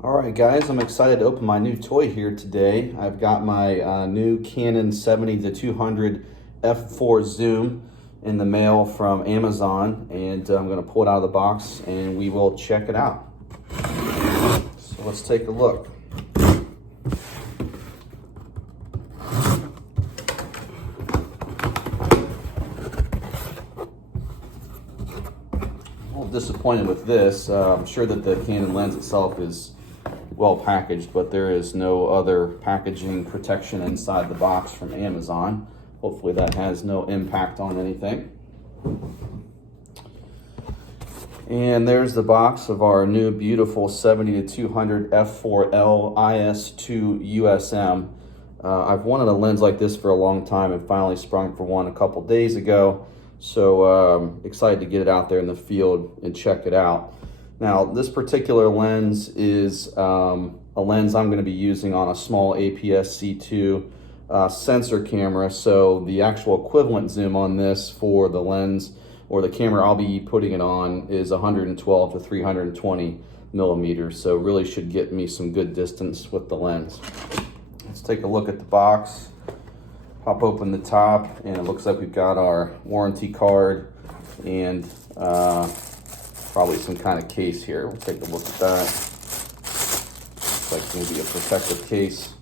All right, guys, I'm excited to open my new toy here today. I've got my new Canon 70-200 f4 zoom in the mail from Amazon, and I'm going to pull it out of the box and we will check it out. So let's take a look. I'm a little disappointed with this. I'm sure that the Canon lens itself is well packaged, but there is no other packaging protection inside the box from Amazon. Hopefully that has no impact on anything. And there's the box of our new beautiful 70-200 f4L IS2 USM. I've wanted a lens like this for a long time and finally sprung for one a couple days ago. So excited to get it out there in the field and check it out. Now, this particular lens is a lens I'm going to be using on a small APS-C2 sensor camera. So the actual equivalent zoom on this for the lens or the camera I'll be putting it on is 112 to 320 millimeters. So really should get me some good distance with the lens. Let's take a look at the box. Pop open the top, and it looks like we've got our warranty card and probably some kind of case here. We'll take a look at that. Looks like maybe a protective case,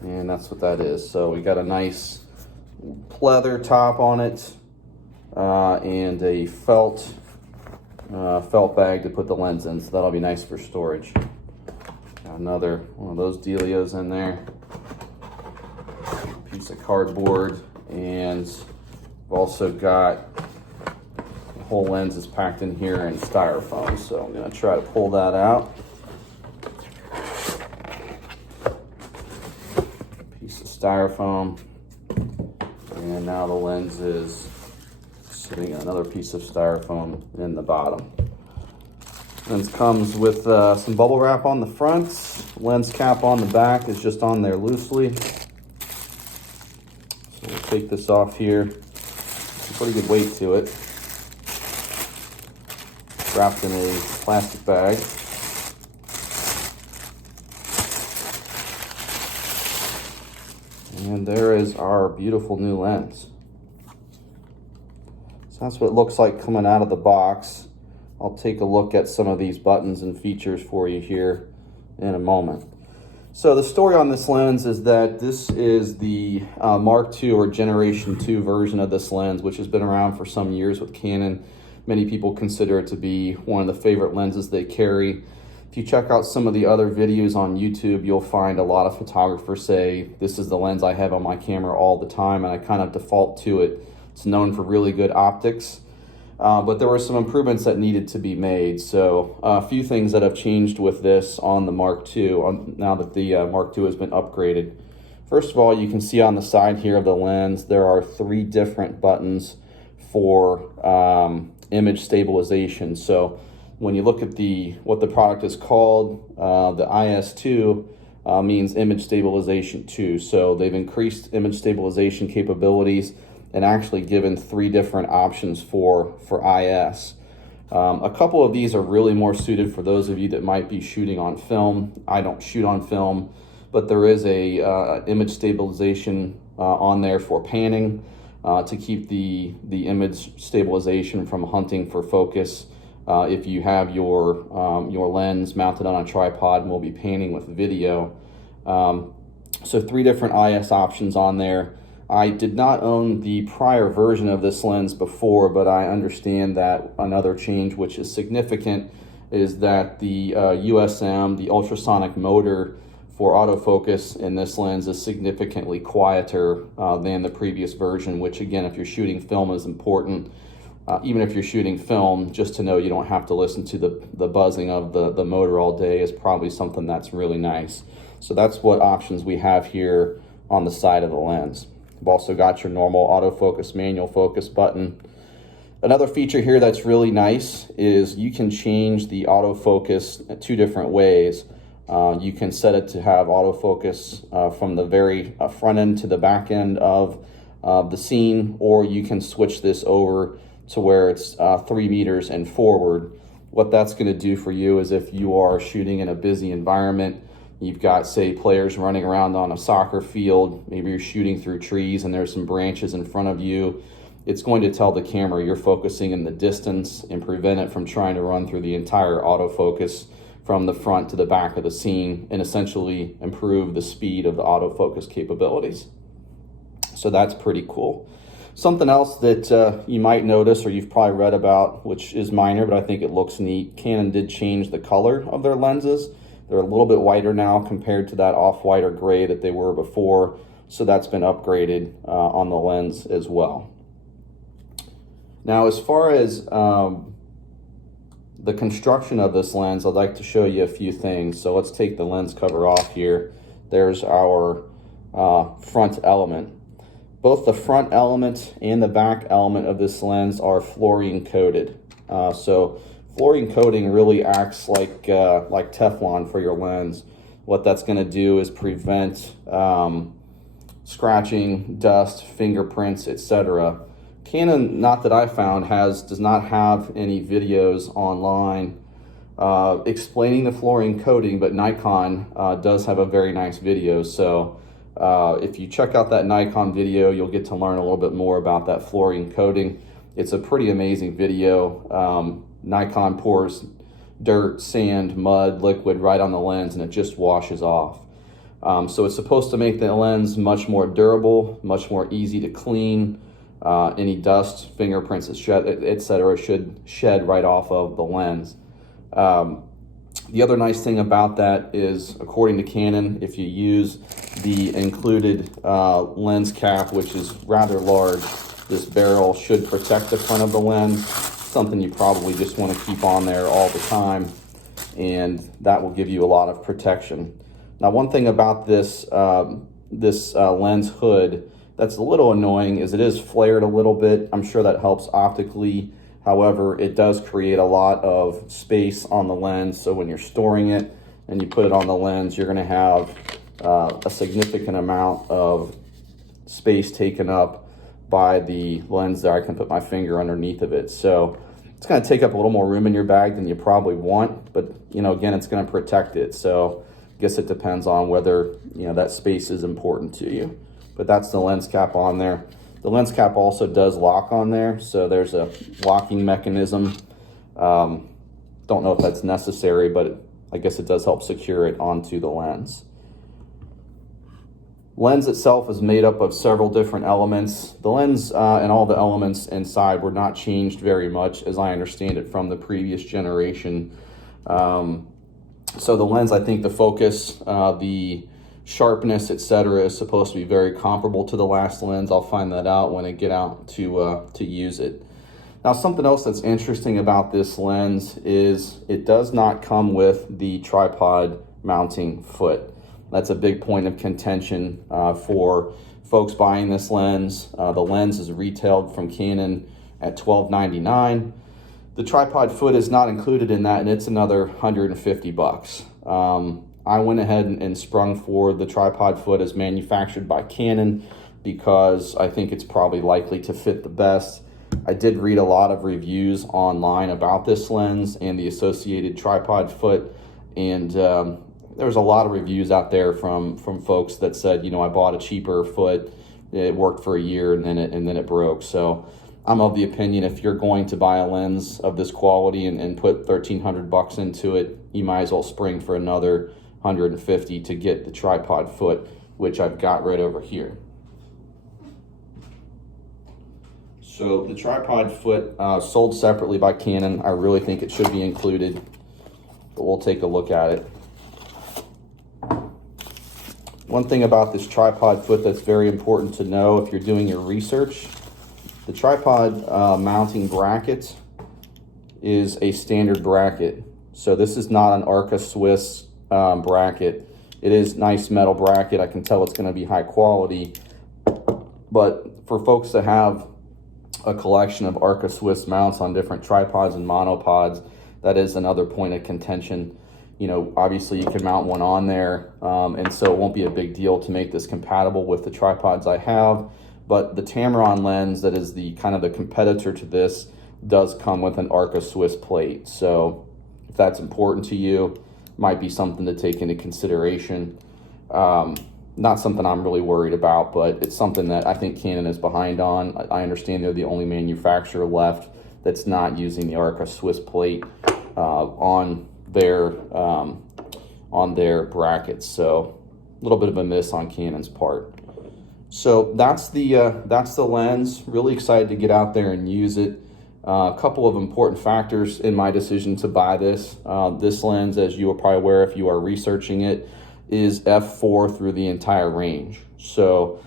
and that's what that is. So we got a nice pleather top on it, and a felt bag to put the lens in, so that'll be nice for storage. Got another one of those dealios in there. Piece of cardboard, and we've also got whole lens is packed in here in styrofoam, so I'm going to try to pull that out. Piece of styrofoam, and now the lens is sitting in another piece of styrofoam in the bottom. Lens comes with some bubble wrap on the front. Lens cap on the back is just on there loosely. So we'll take this off here. Some pretty good weight to it. Wrapped in a plastic bag. And there is our beautiful new lens. So that's what it looks like coming out of the box. I'll take a look at some of these buttons and features for you here in a moment. So the story on this lens is that this is the Mark II or Generation 2 version of this lens, which has been around for some years with Canon. Many people consider it to be one of the favorite lenses they carry. If you check out some of the other videos on YouTube, you'll find a lot of photographers say, this is the lens I have on my camera all the time, and I kind of default to it. It's known for really good optics, but there were some improvements that needed to be made. So a few things that have changed with this on the Mark II, now that the Mark II has been upgraded. First of all, you can see on the side here of the lens, there are 3 different buttons for image stabilization. So when you look at what the product is called, the IS2 means image stabilization 2. So they've increased image stabilization capabilities and actually given 3 different options for IS. A couple of these are really more suited for those of you that might be shooting on film. I don't shoot on film, but there is a image stabilization on there for panning. To keep the image stabilization from hunting for focus. If you have your lens mounted on a tripod and will be panning with video. So 3 different IS options on there. I did not own the prior version of this lens before, but I understand that another change which is significant is that the USM, the ultrasonic motor for autofocus in this lens, is significantly quieter than the previous version, which again, if you're shooting film, is important. Even if you're shooting film, just to know you don't have to listen to the buzzing of the motor all day is probably something that's really nice. So that's what options we have here on the side of the lens. You've also got your normal autofocus, manual focus button. Another feature here that's really nice is you can change the autofocus 2 different ways. You can set it to have autofocus from the very front end to the back end of the scene, or you can switch this over to where it's 3 meters and forward, what that's going to do for you is if you are shooting in a busy environment, you've got, say, players running around on a soccer field, maybe you're shooting through trees and there's some branches in front of you, it's going to tell the camera you're focusing in the distance and prevent it from trying to run through the entire autofocus from the front to the back of the scene, and essentially improve the speed of the autofocus capabilities. So that's pretty cool. Something else that you might notice, or you've probably read about, which is minor, but I think it looks neat, Canon did change the color of their lenses. They're a little bit whiter now compared to that off-white or gray that they were before, so that's been upgraded on the lens as well. Now, as far as the construction of this lens, I'd like to show you a few things. So let's take the lens cover off here. There's our front element. Both the front element and the back element of this lens are fluorine coated. So fluorine coating really acts like Teflon for your lens. What that's going to do is prevent scratching, dust, fingerprints, etc. Canon, not that I found, does not have any videos online explaining the fluorine coating, but Nikon does have a very nice video. So if you check out that Nikon video, you'll get to learn a little bit more about that fluorine coating. It's a pretty amazing video. Nikon pours dirt, sand, mud, liquid right on the lens, and it just washes off. So it's supposed to make the lens much more durable, much more easy to clean. Any dust, fingerprints, etc. should shed right off of the lens. The other nice thing about that is, according to Canon, if you use the included lens cap, which is rather large, this barrel should protect the front of the lens, something you probably just want to keep on there all the time, and that will give you a lot of protection. Now, one thing about this lens hood that's a little annoying is it is flared a little bit. I'm sure that helps optically. However, it does create a lot of space on the lens. So when you're storing it and you put it on the lens, you're going to have a significant amount of space taken up by the lens there. I can put my finger underneath of it. So it's going to take up a little more room in your bag than you probably want. But, again, it's going to protect it. So I guess it depends on whether, that space is important to you. But that's the lens cap on there. The lens cap also does lock on there, so there's a locking mechanism. Don't know if that's necessary, but I guess it does help secure it onto the lens. Lens itself is made up of several different elements. The lens and all the elements inside were not changed very much, as I understand it, from the previous generation. So the lens, I think the focus, the sharpness, etc., is supposed to be very comparable to the last lens. I'll find that out when I get out to use it. Now, something else that's interesting about this lens is it does not come with the tripod mounting foot. That's a big point of contention for folks buying this lens. The lens is retailed from Canon at $12.99. The tripod foot is not included in that, and it's another $150. I went ahead and sprung for the tripod foot as manufactured by Canon because I think it's probably likely to fit the best. I did read a lot of reviews online about this lens and the associated tripod foot, and there was a lot of reviews out there from folks that said, I bought a cheaper foot, it worked for a year, and then it broke. So I'm of the opinion if you're going to buy a lens of this quality and put $1,300 into it, you might as well spring for another $150 to get the tripod foot, which I've got right over here. So the tripod foot sold separately by Canon. I really think it should be included, but we'll take a look at it. One thing about this tripod foot that's very important to know if you're doing your research, the tripod mounting bracket is a standard bracket. So this is not an Arca Swiss bracket. It is nice metal bracket. I can tell it's going to be high quality, but for folks that have a collection of Arca Swiss mounts on different tripods and monopods, that is another point of contention. Obviously you can mount one on there, and so it won't be a big deal to make this compatible with the tripods I have, but the Tamron lens that is the kind of the competitor to this does come with an Arca Swiss plate. So if that's important to you, might be something to take into consideration. Not something I'm really worried about, but it's something that I think Canon is behind on. I understand they're the only manufacturer left that's not using the Arca Swiss plate on their brackets. So a little bit of a miss on Canon's part. So that's the lens. Really excited to get out there and use it. A couple of important factors in my decision to buy this. This lens, as you are probably aware if you are researching it, is f4 through the entire range. So,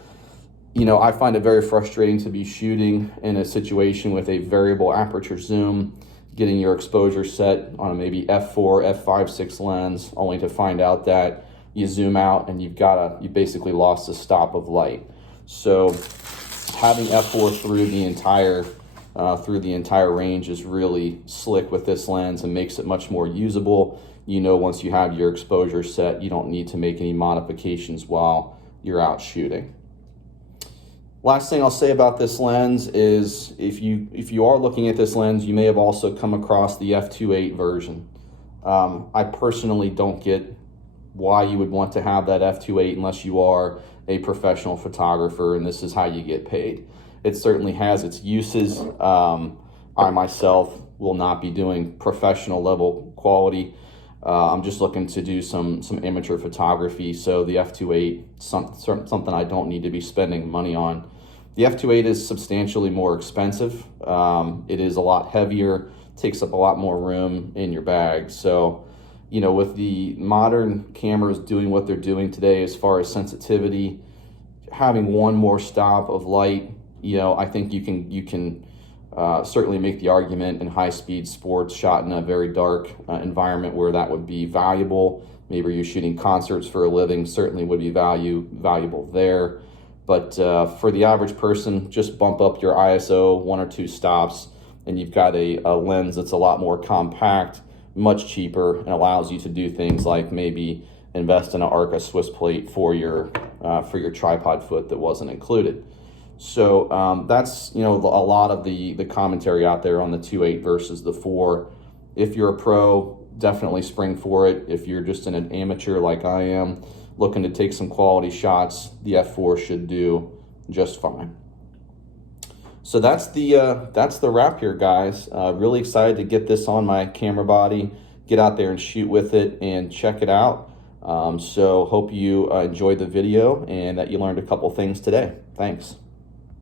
you know, I find it very frustrating to be shooting in a situation with a variable aperture zoom, getting your exposure set on a maybe f4, f5.6 lens, only to find out that you zoom out and you basically lost the stop of light. So having f4 through the entire range is really slick with this lens and makes it much more usable. You know, once you have your exposure set, you don't need to make any modifications while you're out shooting. Last thing I'll say about this lens is if you are looking at this lens, you may have also come across the f2.8 version. I personally don't get why you would want to have that f2.8 unless you are a professional photographer and this is how you get paid. It certainly has its uses. I myself will not be doing professional level quality. I'm just looking to do some amateur photography, so the f2.8 something I don't need to be spending money on. The f2.8 is substantially more expensive. It is a lot heavier, takes up a lot more room in your bag. So, you know, with the modern cameras doing what they're doing today as far as sensitivity, having one more stop of light, you know, I think you can certainly make the argument in high-speed sports shot in a very dark environment where that would be valuable. Maybe you're shooting concerts for a living, certainly would be valuable there. But for the average person, just bump up your ISO 1 or 2 stops and you've got a lens that's a lot more compact, much cheaper, and allows you to do things like maybe invest in an Arca Swiss plate for your tripod foot that wasn't included. So that's, you know, a lot of the commentary out there on the 2.8 versus the 4. If you're a pro, definitely spring for it. If you're just an amateur like I am, looking to take some quality shots, the f4 should do just fine. So that's the wrap here, guys. Really excited to get this on my camera body, get out there and shoot with it and check it out. So hope you enjoyed the video and that you learned a couple things today. Thanks.